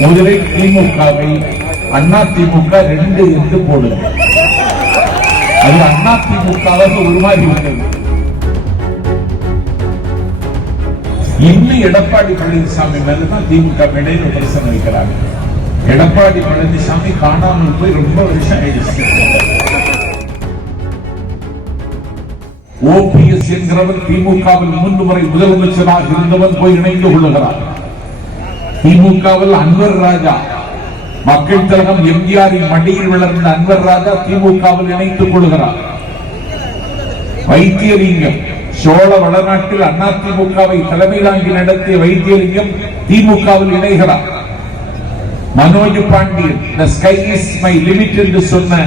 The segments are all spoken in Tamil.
முதலில் திமுகவை அதிமுக 2 என்று போடுங்க. அது அதிமுகவாக உருமாறிவிட்டது. இன்னும் எடப்பாடி பழனிசாமி மேலதான் திமுக இடையில விமர்சனம் வைக்கிறாங்க. எடப்பாடி பழனிசாமி காணாமல் போய் ரொம்ப வருஷம் ஆயிடுச்சு. ஓபிஎஸ் என்கிறவர் திமுகவில் 3 முறை முதலமைச்சராக இருந்தவன் போய் இணைந்து கொள்ளுகிறார். திமுகவில் அன்வர் ராஜா, மக்கள் கழகம் எம்ஜிஆரின் மடியில் வளர்ந்த அன்வர் ராஜா திமுகவில் இணைத்துக் கொள்கிறார். வைத்தியலிங்கம் சோழ வடநாட்டில் அதிமுகவை தலைமை தாங்கி நடத்திய வைத்தியலிங்கம் திமுகவில் இணைகிறார். Manoj Pandian the sky is my limit என்று சொன்ன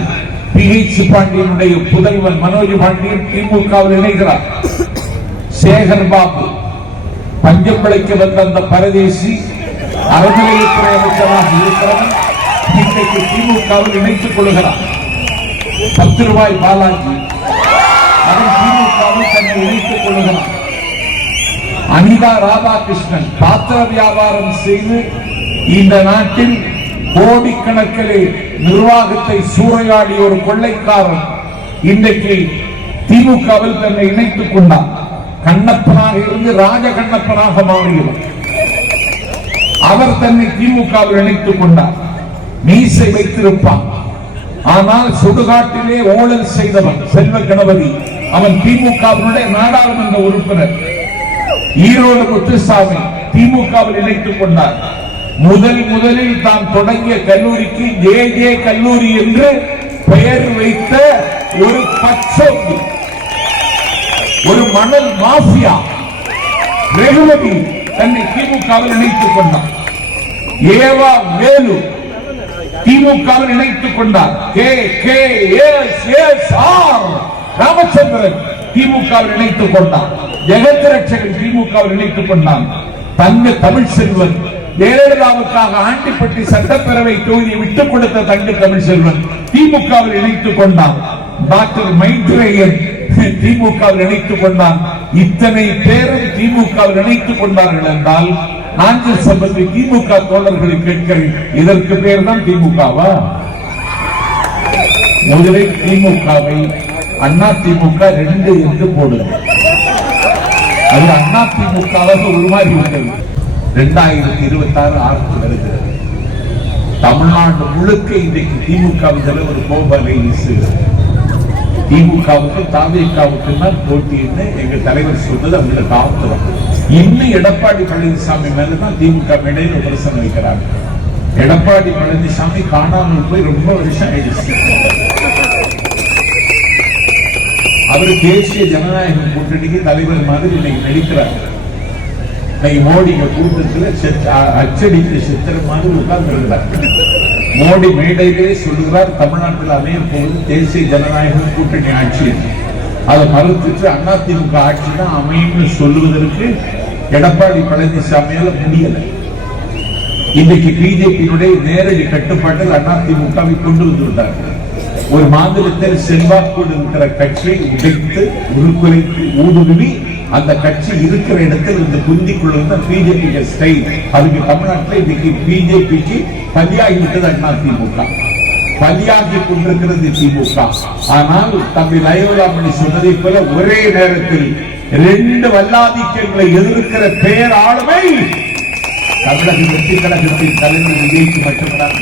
PH பாண்டியனுடைய புதல்வன் மனோஜ் பாண்டியன் திமுகவில் இணைகிறார். சேகர் பாபு பஞ்சம்பளைக்கு வந்த அந்த பரதேசி அறநிலையத்துறை அமைச்சராக இருக்கிறவன் இன்றைக்கு திமுகவில் இணைத்துக் கொள்கிறார். 10 ரூபாய் பாலாஜி அவன் திமுகவில் தன்னை இணைத்துக் கொள்கிறார். அனிதா ராதாகிருஷ்ணன் பாத்திர வியாபாரம் செய்து இந்த நாட்டில் கோடிக்கணக்கிலே நிர்வாகத்தை சூறையாடிய ஒரு கொள்ளைக்காரன் இன்றைக்கு திமுகவில் தன்னை இணைத்துக் கொண்டார். கண்ணப்பனாக இருந்து ராஜ கண்ணப்பனாக மாறியவர். அவர் தன்னை திமுகவில் இணைத்துக் கொண்டார். மீசை வைத்திருப்பான், ஆனால் சுடுகாட்டிலே ஊழல் செய்தவன் செல்வ கணபதி. அவன் திமுகவினுடைய நாடாளுமன்ற உறுப்பினர். ஈரோடு முத்துசாமி திமுகவில் இணைத்துக் கொண்டார். முதலில் தான் தொடங்கிய கல்லூரிக்கு JJ கல்லூரி என்று பெயர் வைத்த ஒரு பச்சோந்தி, ஒரு மணல் மாஃபியா ரெகுலரி தன்னை திமுகவில் இணைத்துக் கொண்டார். ஏவா வேலு திமுகவில் இணைத்துக் கொண்டார். ராமச்சந்திரன் திமுகவில் இணைத்துக் கொண்டார். ஜெகத் ரட்சகன் திமுகவில் இணைத்துக் கொண்டான். தங்க தமிழ் செல்வன் ஜெயலலிதாவுக்காக ஆண்டிப்பட்டி சட்டப்பேரவை தொகுதியை விட்டுக் கொடுத்த தங்க தமிழ் செல்வன் திமுகவில் இணைத்துக் கொண்டான். டாக்டர் மைத்ரேயன் திமுகவில் இணைத்துக் கொண்டான். இத்தனை பேரும் திமுகவில் இணைத்துக் கொண்டார்கள் என்றால் நாஞ்சில் சம்பந்தி திமுக தோழர்களை கேட்கிறேன், இதற்கு பேர் தான் திமுகவா? முதலில் திமுகவை அதிமுக 2 என்று போடுங்க. அது அதிமுகவாக உருமாறிவிட்டது. 2026 ஆர்த்து வருகிறது. தமிழ்நாடு முழுக்க இன்றைக்கு திமுகவில் ஒரு கோபலை வீசுகிறது. திமுகவுக்கு தாவேகாவுக்கு தான் போட்டின்னு எங்க தலைவர் சொன்னது அவங்களுக்கு ஆத்திரம். இன்னும் எடப்பாடி பழனிசாமி மேலதான் திமுக இடையில விமர்சனம் வைக்கிறாங்க. எடப்பாடி பழனிசாமி காணாமல் போய் ரொம்ப வருஷம் ஆயிடுச்சு. அவர் தேசிய ஜனநாயக கூட்டணிக்கு தலைவர் மாதிரி இன்னைக்கு நடிக்கிறார். மோடி கூட்டத்தில் அச்சடித்த சித்திர மாதிரி உட்கார்ந்து இருக்கிறார். மோடி மேடையிலே சொல்லுகிறார் தமிழ்நாட்டில் அமைய போது தேசிய ஜனநாயக கூட்டணி ஆட்சி. அதை மறுத்துட்டு அதிமுக ஆட்சி தான் அமையும் சொல்லுவதற்கு எடப்பாடி பழனிசாமியால முடியல. இன்றைக்கு பிஜேபியினுடைய நேரடி கட்டுப்பாட்டில் அதிமுகவை கொண்டு வந்து விட்டார்கள். ஒரு மாநிலத்தில் செல்வாக்கோடு இருக்கிற கட்சியை உடைத்து உருக்குலைத்து ஊடுருவி அந்த கட்சி இருக்கிற இடத்தில் இந்த குந்திக்குள்ள பிஜேபி ஸ்டைல். அதுக்கு தமிழ்நாட்டில் இன்னைக்கு பிஜேபிக்கு பலியாகிவிட்டது அதிமுக, பலியாகி கொண்டிருக்கிறது திமுக. ஆனால் தம்பி லயோலாமணி சொன்னதை போல ஒரே நேரத்தில் 2 வல்லாதிக்கங்களை எதிர்க்கிற பேர் ஆளுமை தமிழக வெற்றி கழகத்தின் தலைவர் விஜய்க்கு மட்டும்தான்.